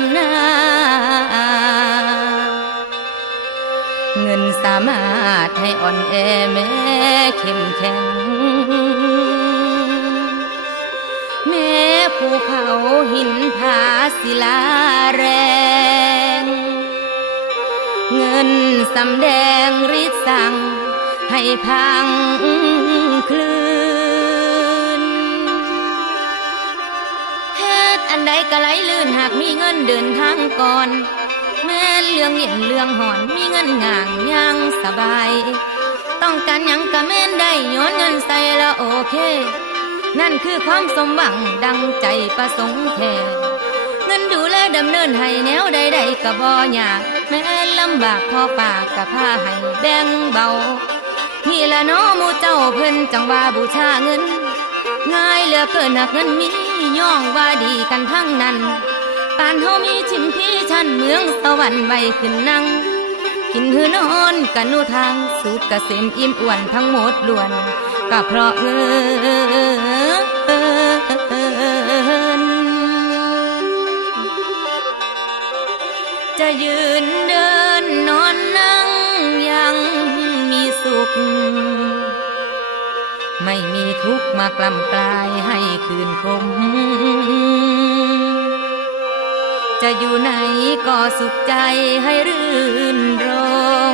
ำนาเงินสามารถให้อ่อนแอแม้เข้มแข็ง แม้ภูเขาหินผาศิลาแรง เงินสำแดงฤทธิ์สั่งให้พัง เงินเดินทางก่อน แม่นเรื่องเย็นเรื่องหอนมีเงินง่างยังสบาย ต้องการยังก็แม่นได้ย้อนเงินใส่ละโอเค นั่นคือความสมหวังดังใจประสงค์แท้เงินดูแลดำเนินให้แนวใดๆก็บ่ยากแม้ลำบากพอปากกับผ้าให้แบ่งเบานี่ละน้อมูเจ้าเพิ่นจังว่าบูชาเงิน ง่ายเหลือเกินหากเงินมีย่องว่าดีกันทั้งนั้น ปานเฮามีชิมพีชันเมืองสวรรค์ไว้ขึ้นนั่ง กินหือนอนกันนูทางสุขเกษมอิ่มอ้วนทั้งหมดล้วน ก็เพราะเงินจะยืนเดินนอนนั่งยังมีสุข ไม่มีทุกข์มากล่ำกลายให้คืนคม จะอยู่ไหนก็สุขใจให้รื่นร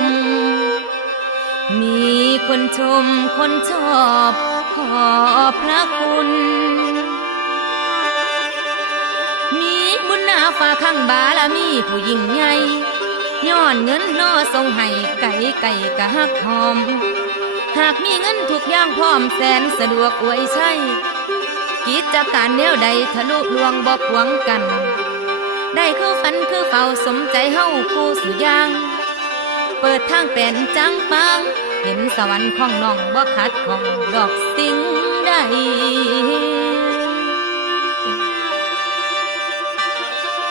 ม มีคนชมคนชอบขอพระคุณ มีบุญนาฟาข้างบาละมีผู้ยิ่งใหญ่ย้อนเงินนอทรงให้ไก่ไก่กะฮักหอม หากมีเงินทุกอย่างพร้อมแสนสะดวกอวยใช่กิจการแนวใดทะลุลวงบอกหวังกัน ได้คือฝันคือเฝ้าสมใจเฮาคู่สุอยาง เปิดทางเป็นจังปัง เห็นสวรรค์ของน้องบ่ขัดของดอกสิ่งใด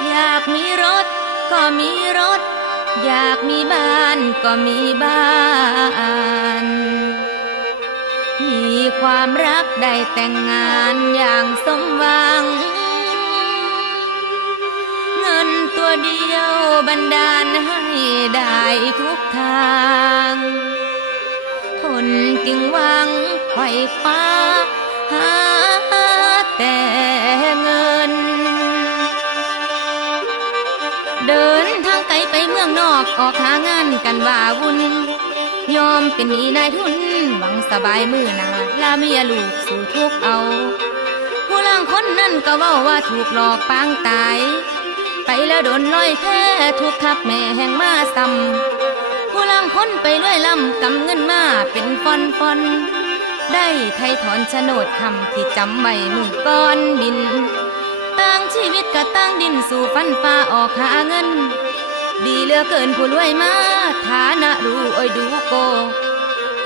อยากมีรถก็มีรถ อยากมีบ้านก็มีบ้านมีความรักได้แต่งงานอย่างสมหวัง งินตัวเดียวบันดาลให้ได้ทุกทาง คนจึงหวังไขว่คว้าหาแต่เงิน เดินทางไกลไปเมืองนอกออกหางานกันว่าวุ่น ยอมเป็นหนี้นายทุน หวังสบายมือหนาลาเมียลูกสู่ทุกข์เอา ผู้ล่างคนนั่นก็ว้าว่าถูกหลอกปางตาย ไปแล้วโดนลอยแพ้ถูกทับแม่แห่งมาซ้ำผู้ล่างคนไปด้วยลำกำเงินมาเป็นฟอนฟอนได้ไทยถอนโฉนดคำที่จำไว้มือก้อนบินต่างชีวิตก็ต่างดินสู่ฟันฟ้าออกหาเงิน ดีเหลือเกินผู้รวยมาฐานะรู้อ้ยดูโก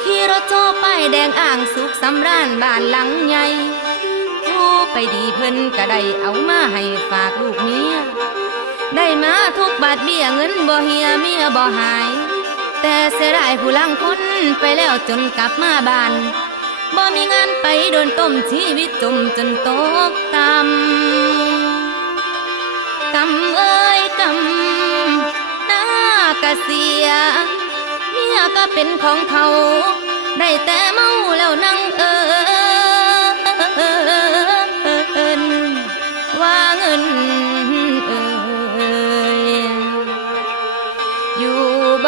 ขี่รถโจป้ายแดงอ่างสุขสำราญบ้านหลังใหญ่ผู้ไปดีเพิ่นก็ได้เอามาให้ฝากลูกเมีย ได้มาทุกบาทเบี้ยเงินบ่เฮียเมียบ่หาย แต่เสียดายผู้ลังคนไปแล้วจนกลับมาบ้านบ่มีงานไปโดนต้มชีวิตจมจนตกต่ำกำเอ้ยกำหน้ากะเสีย เมียก็เป็นของเขา ได้แต่เมาแล้วนั่งเอ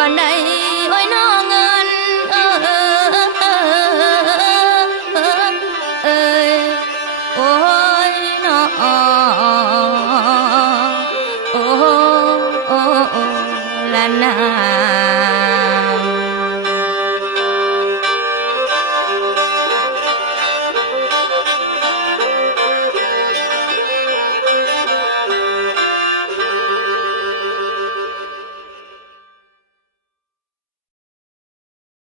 อนใดโอ้ยน้องเงินเออเออเออเออโอ้ยน้องโอ้โอ้ละนา